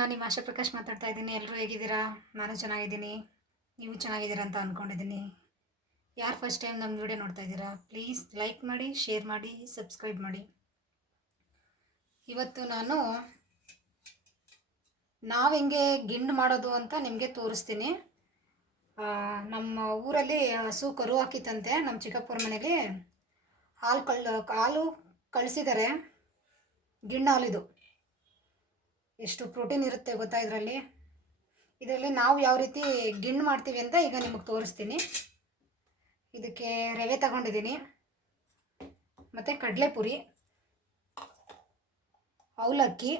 ನಾನು ನಿಮ್ಮ ಆಶಾ ಪ್ರಕಾಶ್ ಮಾತಾಡ್ತಾ ಇದ್ದೀನಿ. ಎಲ್ಲರೂ ಹೇಗಿದ್ದೀರಾ? ನಾನು ಚೆನ್ನಾಗಿದ್ದೀನಿ. ನೀವು ಚೆನ್ನಾಗಿದ್ದೀರಾ ಅಂತ ಅಂದ್ಕೊಂಡಿದ್ದೀನಿ ಯಾರು ಫಸ್ಟ್ ಟೈಮ್ ನಮ್ಮ ವಿಡಿಯೋ ನೋಡ್ತಾ ಇದ್ದೀರಾ? ಪ್ಲೀಸ್ ಲೈಕ್ ಮಾಡಿ ಶೇರ್ ಮಾಡಿ ಸಬ್ಸ್ಕ್ರೈಬ್ ಮಾಡಿ. ಇವತ್ತು ನಾನು ನಾವು ಹೆಂಗೆ ಗಿಂಡ್ ಮಾಡೋದು ಅಂತ ನಿಮಗೆ ತೋರಿಸ್ತೀನಿ. ನಮ್ಮ ಊರಲ್ಲಿ ಹಸು ಕರು ಹಾಕಿತ್ತಂತೆ. ನಮ್ಮ ಚಿಕ್ಕಪ್ಪರ ಮನೇಲಿ ಹಾಲು ಕಳ್ ಹಾಲು ಕಳಿಸಿದ್ದಾರೆ. ಗಿಣ್ಣ ಹಾಲಿದು ಎಷ್ಟು ಪ್ರೋಟೀನ್ ಇರುತ್ತೆ ಗೊತ್ತಾ ಇದರಲ್ಲಿ? ಇದರಲ್ಲಿ ನಾವು ಯಾವ ರೀತಿ ಗಿಣ್ಣು ಮಾಡ್ತೀವಿ ಅಂತ ಈಗ ನಿಮಗೆ ತೋರಿಸ್ತೀನಿ. ಇದಕ್ಕೆ ರವೆ ತಗೊಂಡಿದ್ದೀನಿ. ಮತ್ತು ಕಡಲೆಪುರಿ, ಅವಲಕ್ಕಿ,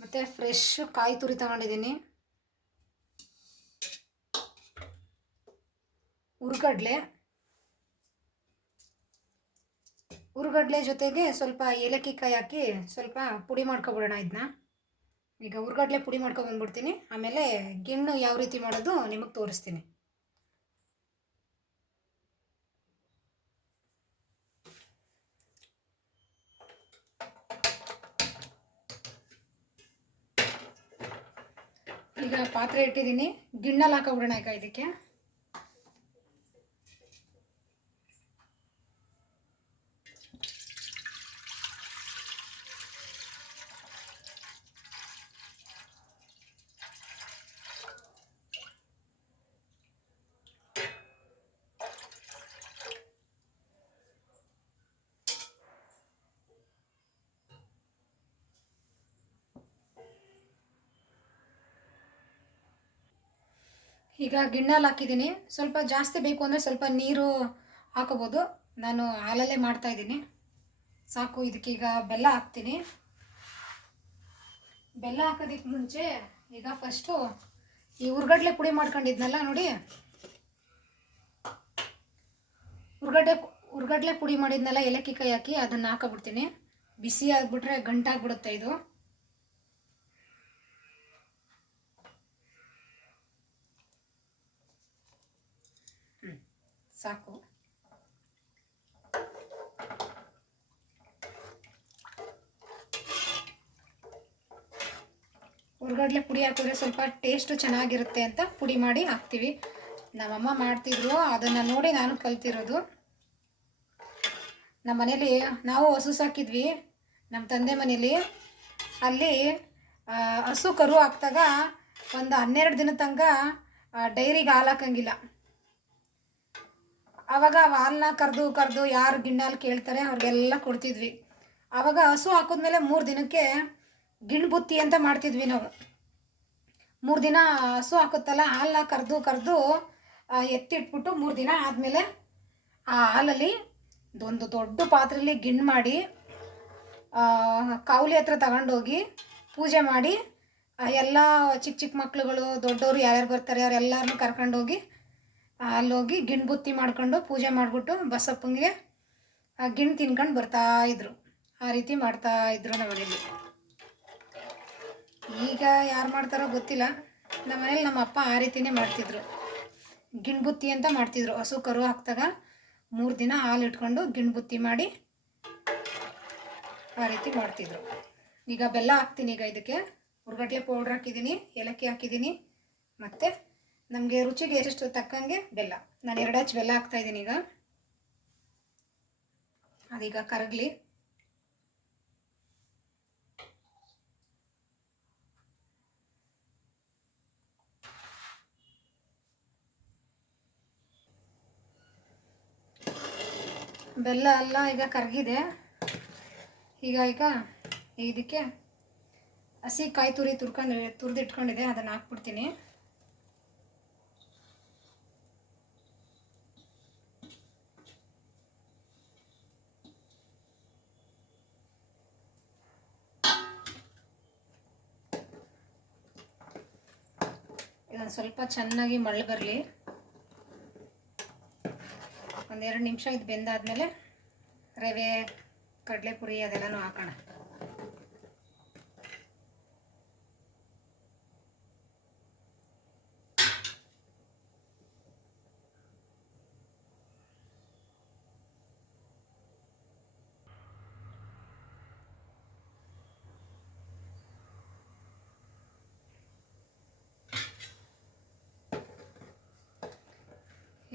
ಮತ್ತು ಫ್ರೆಶ್ ಕಾಯಿ ತುರಿ ತಗೊಂಡಿದ್ದೀನಿ. ಹುರ್ಗಡ್ಲೆ ಹುರ್ಗಡ್ಲೆ ಜೊತೆಗೆ ಸ್ವಲ್ಪ ಏಲಕ್ಕಿ ಕಾಯಿ ಹಾಕಿ ಸ್ವಲ್ಪ ಪುಡಿ ಮಾಡ್ಕೊಬಿಡೋಣ ಇದನ್ನ ಈಗ ಹುರ್ಗಡ್ಲೆ ಪುಡಿ ಮಾಡ್ಕೊಬಂದ್ಬಿಡ್ತೀನಿ ಆಮೇಲೆ ಗಿಣ್ಣು ಯಾವ ರೀತಿ ಮಾಡೋದು ನಿಮಗೆ ತೋರಿಸ್ತೀನಿ. ಈಗ ಪಾತ್ರೆ ಇಟ್ಟಿದ್ದೀನಿ. ಗಿಣ್ಣಲ್ಲಿ ಹಾಕೋಬಿಡೋಣ ಈಗ ಇದಕ್ಕೆ. ಈಗ ಗಿಣ್ಣಲ್ಲಿ ಹಾಕಿದ್ದೀನಿ. ಸ್ವಲ್ಪ ಜಾಸ್ತಿ ಬೇಕು ಅಂದರೆ ಸ್ವಲ್ಪ ನೀರು ಹಾಕೋಬೋದು. ನಾನು ಹಾಲಲ್ಲೇ ಮಾಡ್ತಾ ಇದ್ದೀನಿ. ಸಾಕು ಇದಕ್ಕೀಗ ಬೆಲ್ಲ ಹಾಕ್ತೀನಿ. ಬೆಲ್ಲ ಹಾಕೋದಕ್ಕೆ ಮುಂಚೆ ಈಗ ಫಸ್ಟು ಈ ಉರ್ಗಡ್ಲೆ ಪುಡಿ ಮಾಡ್ಕೊಂಡಿದ್ನಲ್ಲ ನೋಡಿ. ಉರ್ಗಡ್ಡೆ ಉರ್ಗಡ್ಲೆ ಪುಡಿ ಮಾಡಿದ್ನಲ್ಲ, ಏಲಕ್ಕಿ ಕೈ ಹಾಕಿ ಅದನ್ನು ಹಾಕೊಬಿಡ್ತೀನಿ. ಬಿಸಿ ಆಗಿಬಿಟ್ರೆ ಗಂಟಾಗ್ಬಿಡುತ್ತೆ ಇದು. ಸಾಕು ಉರ್ಗಡ್ಲೆ ಪುಡಿ ಹಾಕಿದ್ರೆ ಸ್ವಲ್ಪ ಟೇಸ್ಟ್ ಚೆನ್ನಾಗಿರುತ್ತೆ ಅಂತ ಪುಡಿ ಮಾಡಿ ಹಾಕ್ತೀವಿ. ನಮ್ಮಮ್ಮ ಮಾಡ್ತಿದ್ರು, ಅದನ್ನು ನೋಡಿ ನಾನು ಕಲ್ತಿರೋದು. ನಮ್ಮ ಮನೇಲಿ, ನಾವು ಹಸು ಸಾಕಿದ್ವಿ, ನಮ್ಮ ತಂದೆ ಮನೇಲಿ. ಅಲ್ಲಿ ಹಸು ಕರು ಹಾಕ್ದಾಗ ಒಂದು ಹನ್ನೆರಡು ದಿನ ತನಕ ಡೈರಿಗೆ ಹಾಲು ಹಾಕಂಗಿಲ್ಲ. ಆವಾಗ ಹಾಲನ್ನ ಕರೆದು ಕರೆದು ಯಾರು ಗಿಣ್ಣಲ್ಲಿ ಕೇಳ್ತಾರೆ, ಅವ್ರಿಗೆಲ್ಲ ಕೊಡ್ತಿದ್ವಿ. ಆವಾಗ ಹಸು ಹಾಕಿದ್ಮೇಲೆ ಮೂರು ದಿನಕ್ಕೆ ಗಿಣ್ ಬುತ್ತಿ ಅಂತ ಮಾಡ್ತಿದ್ವಿ ನಾವು. ಮೂರು ದಿನ ಹಸು ಹಾಕುತ್ತಲ್ಲ ಹಾಲನ್ನ ಕರೆದು ಕರೆದು ಎತ್ತಿಟ್ಬಿಟ್ಟು ಮೂರು ದಿನ ಆದಮೇಲೆ ಆ ಹಾಲಲ್ಲಿ ಒಂದು ದೊಡ್ಡ ಪಾತ್ರೆಯಲ್ಲಿ ಗಿಣ್ಣು ಮಾಡಿ ಕಾವಲಿ ಹತ್ರ ತಗೊಂಡೋಗಿ ಪೂಜೆ ಮಾಡಿ ಎಲ್ಲ ಚಿಕ್ಕ ಚಿಕ್ಕ ಮಕ್ಕಳುಗಳು ದೊಡ್ಡವರು ಯಾರ್ಯಾರು ಬರ್ತಾರೆ, ಅವರೆಲ್ಲರನ್ನೂ ಕರ್ಕೊಂಡೋಗಿ ಅಲ್ಲೋಗಿ ಗಿಣ್ ಬುತ್ತಿ ಮಾಡ್ಕೊಂಡು ಪೂಜೆ ಮಾಡಿಬಿಟ್ಟು ಬಸಪ್ಪಂಗೆ ಆ ಗಿಣ್ ತಿನ್ಕೊಂಡು ಬರ್ತಾ ಇದ್ರು. ಆ ರೀತಿ ಮಾಡ್ತಾ ಇದ್ರು ನಮ್ಮ ಮನೇಲಿ. ಈಗ ಯಾರು ಮಾಡ್ತಾರೋ ಗೊತ್ತಿಲ್ಲ. ನಮ್ಮ ಮನೇಲಿ ನಮ್ಮ ಅಪ್ಪ ಆ ರೀತಿನೇ ಮಾಡ್ತಿದ್ರು. ಗಿಣ್ಣು ಬುತ್ತಿ ಅಂತ ಮಾಡ್ತಿದ್ರು. ಹಸು ಕರು ಹಾಕ್ದಾಗ ಮೂರು ದಿನ ಹಾಲು ಇಟ್ಕೊಂಡು ಗಿಣ್ಣು ಬುತ್ತಿ ಮಾಡಿ ಆ ರೀತಿ ಮಾಡ್ತಿದ್ರು. ಈಗ ಬೆಲ್ಲ ಹಾಕ್ತೀನಿ ಈಗ ಇದಕ್ಕೆ. ಹುರ್ಗಡ್ಲೆ ಪೌಡ್ರ್ ಹಾಕಿದ್ದೀನಿ, ಏಲಕ್ಕಿ ಹಾಕಿದ್ದೀನಿ, ಮತ್ತು ನಮಗೆ ರುಚಿಗೆ ಎಷ್ಟು ತಕ್ಕಂಗೆ ಬೆಲ್ಲ. ನಾನು ಎರಡು ಹಚ್ಚು ಬೆಲ್ಲ ಹಾಕ್ತಾ ಇದ್ದೀನಿ ಈಗ. ಅದೀಗ ಕರಗಲಿ. ಬೆಲ್ಲ ಎಲ್ಲ ಈಗ ಕರಗಿದೆ. ಈಗ ಈಗ ಇದಕ್ಕೆ ಹಸಿ ಕಾಯಿ ತುರಿ ತುರ್ಕೊಂಡು ತುರಿದಿಟ್ಕೊಂಡಿದೆ ಅದನ್ನು ಹಾಕ್ಬಿಡ್ತೀನಿ. ಸ್ವಲ್ಪ ಚೆನ್ನಾಗಿ ಮಳ್ಳು ಬರಲಿ ಒಂದೆರಡು ನಿಮಿಷ ಇದು ಬೆಂದಾದಮೇಲೆ ರವೆ ಕಡಲೆಪುರಿ ಅದೆಲ್ಲನೂ ಹಾಕೋಣ.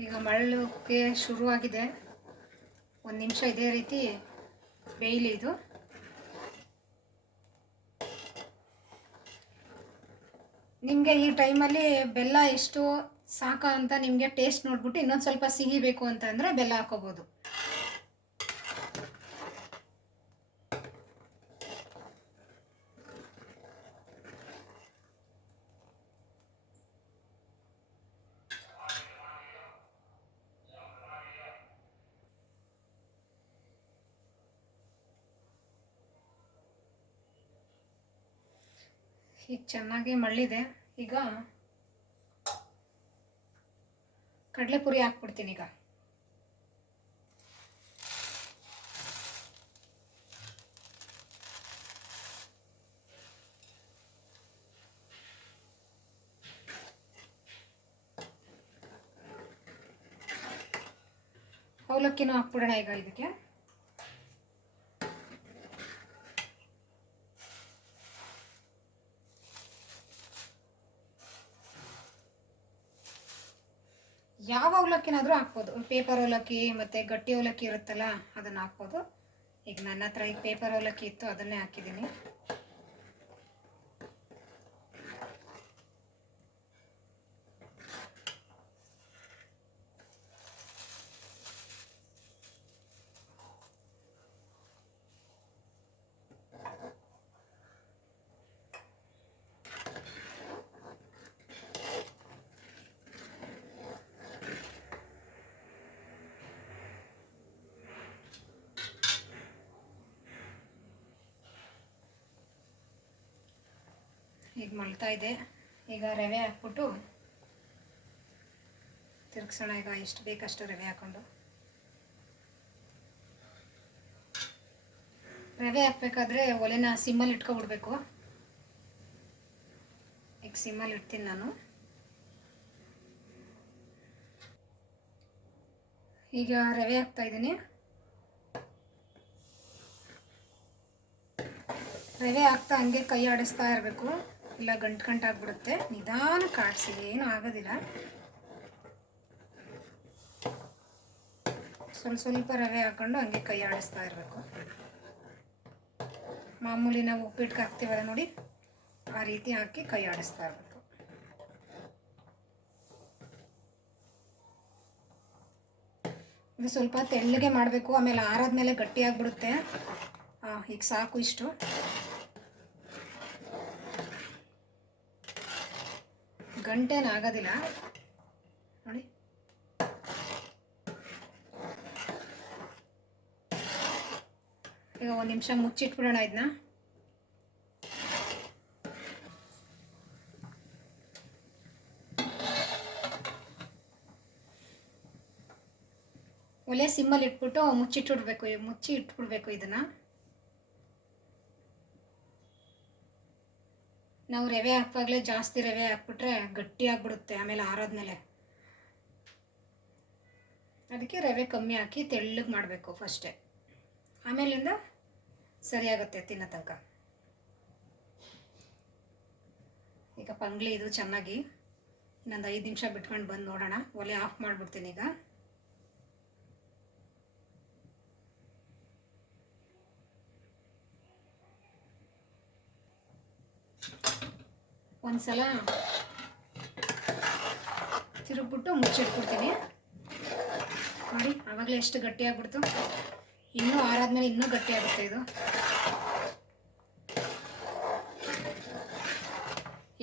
ಈಗ ಮರಳಕ್ಕೆ ಶುರುವಾಗಿದೆ. ಒಂದು ನಿಮಿಷ ಇದೇ ರೀತಿ ಬೇಯಲಿ ಇದು. ನಿಮಗೆ ಈ ಟೈಮಲ್ಲಿ ಬೆಲ್ಲ ಎಷ್ಟು ಸಾಕ ಅಂತ ನಿಮಗೆ ಟೇಸ್ಟ್ ನೋಡ್ಬಿಟ್ಟು ಇನ್ನೊಂದು ಸ್ವಲ್ಪ ಸಿಹಿ ಬೇಕು ಅಂತಂದರೆ ಬೆಲ್ಲ ಹಾಕೋಬೋದು. ಈಗ ಚೆನ್ನಾಗಿ ಮಳ್ಳಿದೆ. ಈಗ ಕಡಲೆಪುರಿ ಹಾಕ್ಬಿಡ್ತೀನಿ ಈಗ. ಅವಲಕ್ಕಿನೂ ಹಾಕ್ಬಿಡೋಣ ಈಗ ಇದಕ್ಕೆ. ಅವಲಕ್ಕಿನಾದರೂ ಹಾಕ್ಬೋದು. ಪೇಪರ್ ಅವಲಕ್ಕಿ ಮತ್ತು ಗಟ್ಟಿ ಅವಲಕ್ಕಿ ಇರುತ್ತಲ್ಲ, ಅದನ್ನು ಹಾಕ್ಬೋದು. ಈಗ ನನ್ನ ಹತ್ರ ಈಗ ಪೇಪರ್ ಅವಲಕ್ಕಿ ಇತ್ತು, ಅದನ್ನೇ ಹಾಕಿದ್ದೀನಿ. ಈಗ ಮಳ್ತಾ ಇದೆ. ಈಗ ರವೆ ಹಾಕ್ಬಿಟ್ಟು ತಿರ್ಗ್ಸೋಣ. ಈಗ ಎಷ್ಟು ಬೇಕಷ್ಟು ರವೆ ಹಾಕ್ಕೊಂಡು. ರವೆ ಹಾಕ್ಬೇಕಾದ್ರೆ ಒಲೆನ ಸಿಮ್ಮಲ್ಲಿ ಇಟ್ಕೊಬಿಡ್ಬೇಕು. ಈಗ ಸಿಮ್ಮಲ್ಲಿ ಇಡ್ತೀನಿ ನಾನು. ಈಗ ರವೆ ಹಾಕ್ತಾ ಇದ್ದೀನಿ. ರವೆ ಹಾಕ್ತಾ ಹಂಗೆ ಕೈ ಆಡಿಸ್ತಾ ಇರಬೇಕು. ಇಲ್ಲ ಗಂಟು ಗಂಟು ಆಗ್ಬಿಡುತ್ತೆ. ನಿಧಾನ ಕಾಡಿಸಿ ಏನೂ ಆಗೋದಿಲ್ಲ. ಸ್ವಲ್ಪ ಸ್ವಲ್ಪ ರವೆ ಹಾಕ್ಕೊಂಡು ಹಂಗೆ ಕೈ ಆಡಿಸ್ತಾ ಇರಬೇಕು. ಮಾಮೂಲಿ ನಾವು ಉಪ್ಪಿಟ್ಟು ಹಾಕ್ತೀವಲ್ಲ ನೋಡಿ, ಆ ರೀತಿ ಹಾಕಿ ಕೈ ಆಡಿಸ್ತಾ ಇರಬೇಕು. ಇದು ಸ್ವಲ್ಪ ತೆಳ್ಳಗೆ ಮಾಡಬೇಕು, ಆಮೇಲೆ ಆರಾದ್ಮೇಲೆ ಮೇಲೆ ಆಗಿಬಿಡುತ್ತೆ. ಈಗ ಸಾಕು ಇಷ್ಟು. ಗಂಟೇನು ಆಗೋದಿಲ್ಲ ನೋಡಿ. ಈಗ ಒಂದು ನಿಮಿಷ ಮುಚ್ಚಿಟ್ಬಿಡೋಣ ಇದನ್ನ ಒಲೆ ಸಿಮ್ಮಲ್ಲಿ ಇಟ್ಬಿಟ್ಟು ಮುಚ್ಚಿಟ್ಬಿಡ್ಬೇಕು ಮುಚ್ಚಿ ಇಟ್ಬಿಡ್ಬೇಕು ಇದನ್ನು. ನಾವು ರವೆ ಹಾಕುವಾಗಲೇ ಜಾಸ್ತಿ ರವೆ ಹಾಕ್ಬಿಟ್ರೆ ಗಟ್ಟಿ ಆಗಿಬಿಡುತ್ತೆ ಆಮೇಲೆ ಆರಾದ್ಮೇಲೆ. ಅದಕ್ಕೆ ರವೆ ಕಮ್ಮಿ ಹಾಕಿ ತೆಳ್ಳಗೆ ಮಾಡಬೇಕು ಫಸ್ಟೇ. ಆಮೇಲಿಂದ ಸರಿಯಾಗುತ್ತೆ ತಿನ್ನೋ ತನಕ. ಈಗ ಪಂಗ್ಲಿ ಇದು ಚೆನ್ನಾಗಿ ಇನ್ನೊಂದು ಐದು ನಿಮಿಷ ಬಿಟ್ಕೊಂಡು ಬಂದು ನೋಡೋಣ. ಒಲೆ ಆಫ್ ಮಾಡಿಬಿಡ್ತೀನಿ ಈಗ. ಒಂದ್ಸಲ ತಿರುಗ್ಬಿಟ್ಟು ಮುಚ್ಚಿಟ್ಬಿಡ್ತೀನಿ. ನೋಡಿ, ಆವಾಗಲೇ ಎಷ್ಟು ಗಟ್ಟಿಯಾಗ್ಬಿಡ್ತು. ಇನ್ನೂ ಆರಾದ್ಮೇಲೆ ಇನ್ನೂ ಗಟ್ಟಿಯಾಗುತ್ತೆ ಇದು.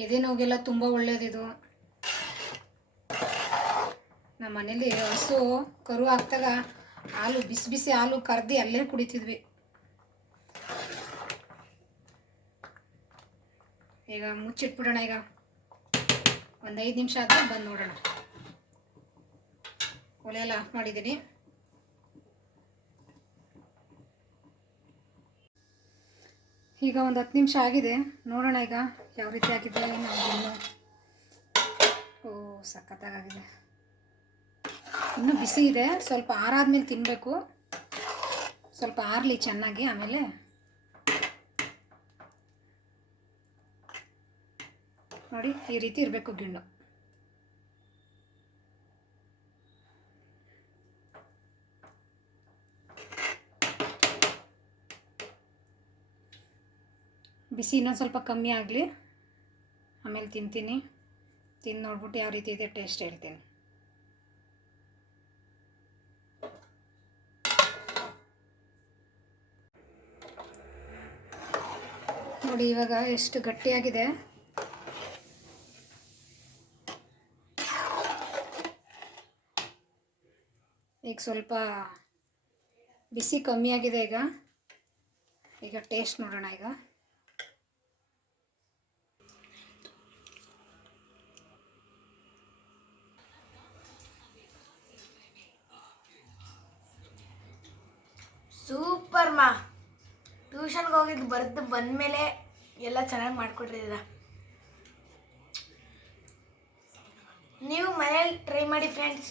ಎದೆ ನೋವಿಗೆಲ್ಲ ತುಂಬ ಒಳ್ಳೇದಿದು. ನಮ್ಮ ಮನೇಲಿ ಹಸು ಕರು ಹಾಕ್ದಾಗ ಹಾಲು, ಬಿಸಿ ಬಿಸಿ ಹಾಲು ಕರ್ದು ಅಲ್ಲೇ ಕುಡಿತಿದ್ವಿ. ಈಗ ಮುಚ್ಚಿಟ್ಬಿಡೋಣ ಈಗ. ಒಂದು ಐದು ನಿಮಿಷ ಆದಮೇಲೆ ಬಂದು ನೋಡೋಣ. ಒಲೆ ಎಲ್ಲ ಆಫ್ ಮಾಡಿದ್ದೀನಿ. ಈಗ ಒಂದು ಹತ್ತು ನಿಮಿಷ ಆಗಿದೆ. ನೋಡೋಣ ಈಗ ಯಾವ ರೀತಿ ಆಗಿದೆ, ಏನು ಓ ಸಖತ್ತಾಗಿದೆ ಇನ್ನೂ ಬಿಸಿ ಇದೆ. ಸ್ವಲ್ಪ ಆರಾದ್ಮೇಲೆ ತಿನ್ನಬೇಕು ಸ್ವಲ್ಪ ಆರಲಿ ಚೆನ್ನಾಗಿ, ಆಮೇಲೆ ನೋಡಿ, ಈ ರೀತಿ ಇರಬೇಕು ಗಿಣ್ಣು. ಬಿಸಿ ಇನ್ನೊಂದು ಸ್ವಲ್ಪ ಕಮ್ಮಿ ಆಗಲಿ. ಆಮೇಲೆ ತಿಂತೀನಿ. ತಿಂದು ನೋಡ್ಬಿಟ್ಟು ಯಾವ ರೀತಿ ಇದೆ ಟೇಸ್ಟ್ ಹೇಳ್ತೀನಿ. ನೋಡಿ, ಇವಾಗ ಎಷ್ಟು ಗಟ್ಟಿಯಾಗಿದೆ. ಈಗ ಸ್ವಲ್ಪ ಬಿಸಿ ಕಮ್ಮಿ ಆಗಿದೆ ಈಗ. ಈಗ ಟೇಸ್ಟ್ ನೋಡೋಣ ಈಗ. ಸೂಪರ್ ಮಾ. ಟ್ಯೂಷನ್ಗೆ ಹೋಗಿದ್ದು ಬರೆದು ಬಂದಮೇಲೆ ಎಲ್ಲ ಚೆನ್ನಾಗಿ ಮಾಡಿಕೊಟ್ಟಿದ್ದೀರ. ನೀವು ಮನೇಲಿ ಟ್ರೈ ಮಾಡಿ ಫ್ರೆಂಡ್ಸ್.